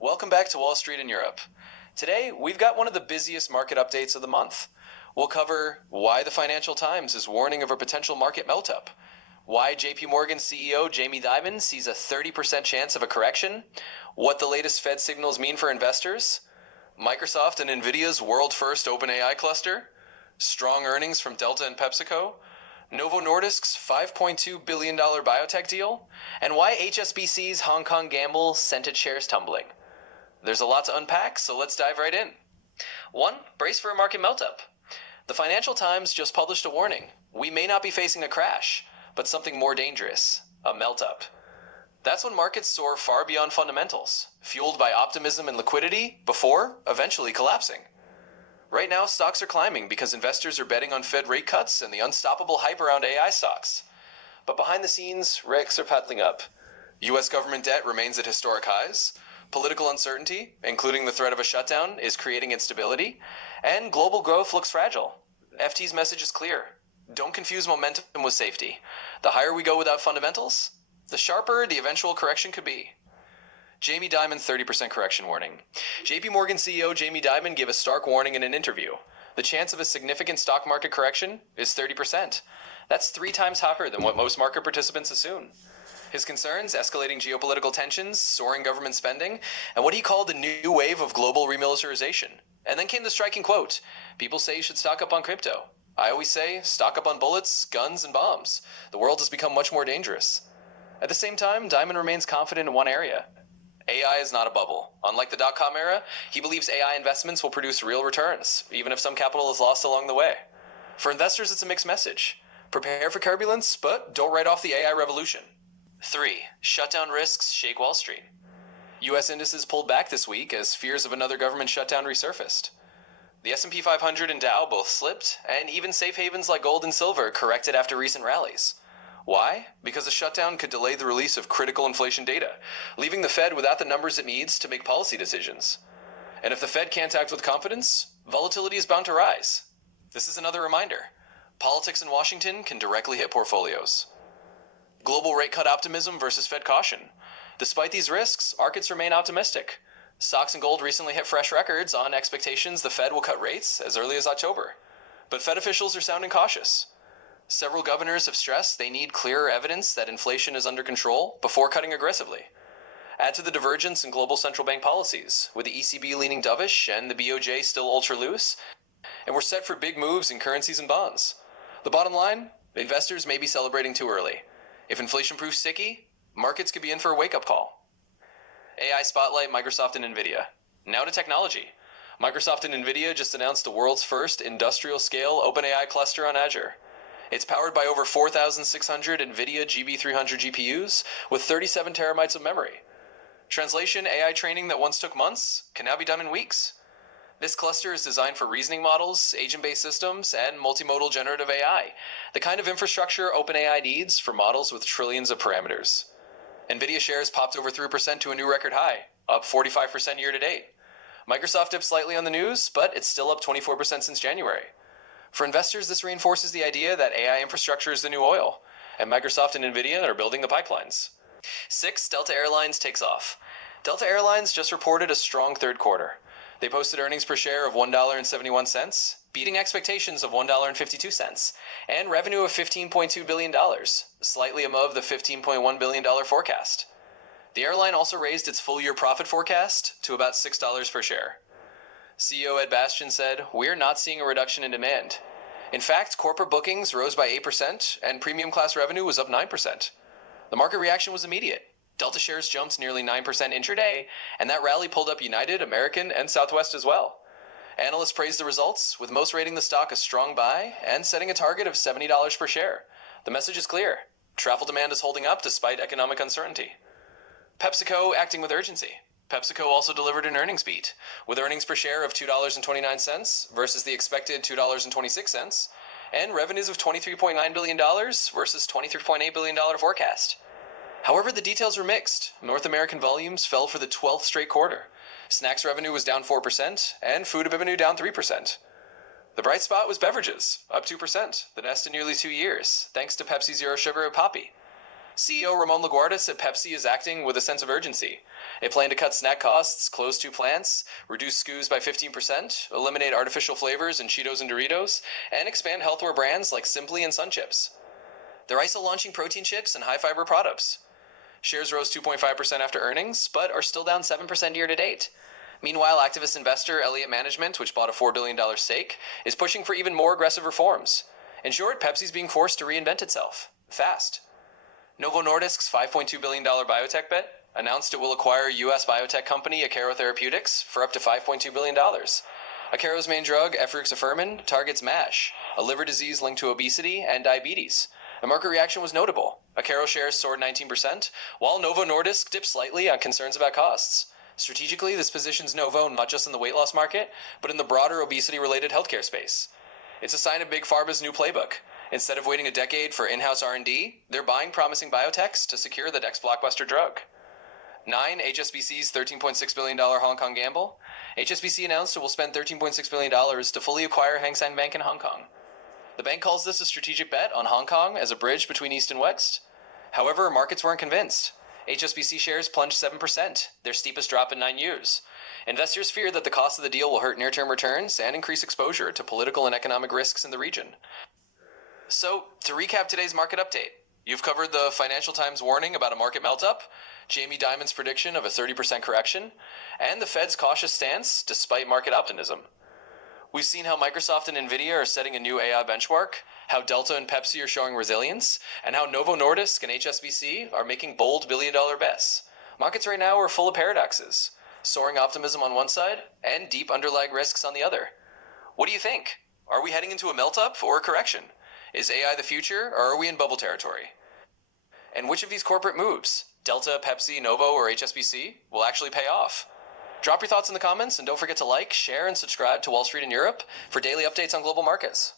Welcome back to Wall Street in Europe. Today, we've got one of the busiest market updates of the month. We'll cover why the Financial Times is warning of a potential market melt-up, why JP Morgan CEO Jamie Dimon sees a 30% chance of a correction, what the latest Fed signals mean for investors, Microsoft and Nvidia's world-first OpenAI cluster, strong earnings from Delta and PepsiCo, Novo Nordisk's $5.2 billion biotech deal, and why HSBC's Hong Kong gamble sent its shares tumbling. There's a lot to unpack, so let's dive right in. 1. Brace for a market melt-up. The Financial Times just published a warning. We may not be facing a crash, but something more dangerous, a melt-up. That's when markets soar far beyond fundamentals, fueled by optimism and liquidity, before eventually collapsing. Right now, stocks are climbing because investors are betting on Fed rate cuts and the unstoppable hype around AI stocks. But behind the scenes, risks are piling up. U.S. government debt remains at historic highs, political uncertainty, including the threat of a shutdown, is creating instability, and global growth looks fragile. FT's message is clear. Don't confuse momentum with safety. The higher we go without fundamentals, the sharper the eventual correction could be. Jamie Dimon 30% correction warning. JP Morgan CEO Jamie Dimon gave a stark warning in an interview. The chance of a significant stock market correction is 30%. That's 3 times higher than what most market participants assume. His concerns: escalating geopolitical tensions, soaring government spending, and what he called a new wave of global remilitarization. And then came the striking quote: "People say you should stock up on crypto. I always say, stock up on bullets, guns, and bombs. The world has become much more dangerous." At the same time, Dimon remains confident in one area. AI is not a bubble. Unlike the dot-com era, he believes AI investments will produce real returns, even if some capital is lost along the way. For investors, it's a mixed message. Prepare for turbulence, but don't write off the AI revolution. 3. Shutdown risks shake Wall Street. U.S. indices pulled back this week as fears of another government shutdown resurfaced. The S&P 500 and Dow both slipped, and even safe havens like gold and silver corrected after recent rallies. Why? Because a shutdown could delay the release of critical inflation data, leaving the Fed without the numbers it needs to make policy decisions. And if the Fed can't act with confidence, volatility is bound to rise. This is another reminder. Politics in Washington can directly hit portfolios. Global rate cut optimism versus Fed caution. Despite these risks, markets remain optimistic. Stocks and gold recently hit fresh records on expectations the Fed will cut rates as early as October. But Fed officials are sounding cautious. Several governors have stressed they need clearer evidence that inflation is under control before cutting aggressively. Add to the divergence in global central bank policies, with the ECB leaning dovish and the BOJ still ultra-loose, and we're set for big moves in currencies and bonds. The bottom line? Investors may be celebrating too early. If inflation proves sticky, markets could be in for a wake-up call. AI spotlight Microsoft and Nvidia. Now to technology. Microsoft and Nvidia just announced the world's first industrial-scale OpenAI cluster on Azure. It's powered by over 4,600 Nvidia GB300 GPUs with 37 terabytes of memory. Translation: AI training that once took months can now be done in weeks. This cluster is designed for reasoning models, agent-based systems, and multimodal generative AI, the kind of infrastructure OpenAI needs for models with trillions of parameters. Nvidia shares popped over 3% to a new record high, up 45% year to date. Microsoft dipped slightly on the news, but it's still up 24% since January. For investors, this reinforces the idea that AI infrastructure is the new oil, and Microsoft and Nvidia are building the pipelines. 6. Delta Airlines takes off. Delta Airlines just reported a strong third quarter. They posted earnings per share of $1.71, beating expectations of $1.52, and revenue of $15.2 billion, slightly above the $15.1 billion forecast. The airline also raised its full-year profit forecast to about $6 per share. CEO Ed Bastian said, "We're not seeing a reduction in demand. In fact, corporate bookings rose by 8% and premium class revenue was up 9%. The market reaction was immediate. Delta shares jumped nearly 9% intraday, and that rally pulled up United, American, and Southwest as well. Analysts praised the results, with most rating the stock a strong buy and setting a target of $70 per share. The message is clear. Travel demand is holding up despite economic uncertainty." PepsiCo acting with urgency. PepsiCo also delivered an earnings beat, with earnings per share of $2.29 versus the expected $2.26, and revenues of $23.9 billion versus $23.8 billion forecast. However, the details were mixed. North American volumes fell for the 12th straight quarter. Snacks revenue was down 4%, and food revenue down 3%. The bright spot was beverages, up 2%, the best in nearly 2 years, thanks to Pepsi Zero Sugar and Poppy. CEO Ramon Laguardia said Pepsi is acting with a sense of urgency. It planned to cut snack costs, close 2 plants, reduce SKUs by 15%, eliminate artificial flavors in Cheetos and Doritos, and expand healthware brands like Simply and Sun Chips. They're also launching protein shakes and high-fiber products. Shares rose 2.5% after earnings, but are still down 7% year-to-date. Meanwhile, activist investor Elliott Management, which bought a $4 billion stake, is pushing for even more aggressive reforms. In short, Pepsi's being forced to reinvent itself. Fast. Novo Nordisk's $5.2 billion biotech bet announced it will acquire U.S. biotech company Akero Therapeutics for up to $5.2 billion. Akero's main drug, efruxifermin, targets MASH, a liver disease linked to obesity and diabetes. The market reaction was notable. Akero shares soared 19%, while Novo Nordisk dipped slightly on concerns about costs. Strategically, this positions Novo not just in the weight loss market, but in the broader obesity-related healthcare space. It's a sign of Big Pharma's new playbook. Instead of waiting a decade for in-house R&D, they're buying promising biotechs to secure the next blockbuster drug. 9. HSBC's $13.6 billion Hong Kong gamble. HSBC announced it will spend $13.6 billion to fully acquire Hang Seng Bank in Hong Kong. The bank calls this a strategic bet on Hong Kong as a bridge between East and West. However, markets weren't convinced. HSBC shares plunged 7%, their steepest drop in 9 years. Investors fear that the cost of the deal will hurt near-term returns and increase exposure to political and economic risks in the region. So, to recap today's market update, you've covered the Financial Times warning about a market melt-up, Jamie Dimon's prediction of a 30% correction, and the Fed's cautious stance despite market optimism. We've seen how Microsoft and Nvidia are setting a new AI benchmark, how Delta and Pepsi are showing resilience, and how Novo Nordisk and HSBC are making bold billion-dollar bets. Markets right now are full of paradoxes, soaring optimism on one side and deep underlying risks on the other. What do you think? Are we heading into a melt-up or a correction? Is AI the future, or are we in bubble territory? And which of these corporate moves, Delta, Pepsi, Novo, or HSBC, will actually pay off? Drop your thoughts in the comments, and don't forget to like, share, and subscribe to Wall Street in Europe for daily updates on global markets.